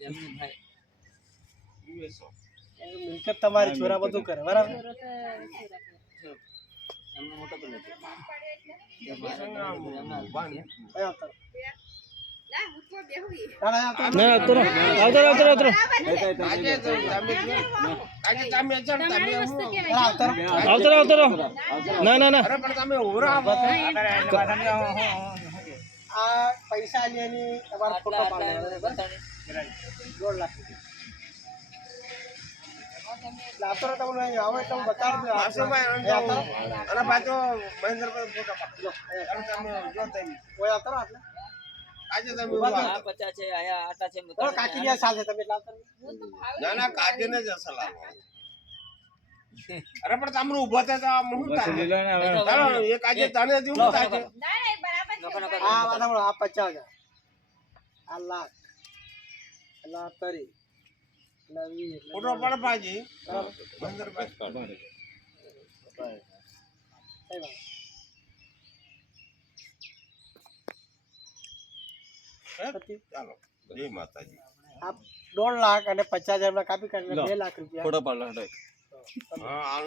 એમની ભાઈ મિલકત તમારી છોરા બધું કરે બરાબર એમનો મોટો પેલો છે આ પૈસા લેની તમારો ફોટો પાડવાનો 1.5 લાખ લાતો તમને આવો એટલે હું બતાવી દઉં અને પાછો મહેન્દ્રભાઈ ફોટો પાડો તમે જો તમે કોઈ આવતો એટલે આજે તમે આ 50 છે આયા આટા છે કાકી ને સાથે તમે લાવતા ના ના કાઢીને જ અસલ આવો અરે પણ તમને ઊભો થાય તો હું થાય ચાલો એક આજે તને દીધું હું થાય આ વાળા આ 50,000 આ લાખ લાખ તરી નવી ફોટો પડ પાજી મહેન્દ્રભાઈ ચાલો જય માતાજી આ 1.5 લાખ અને 50,000 કાપી કાઢીને 2 લાખ રૂપિયા ફોટો પાડ લો હા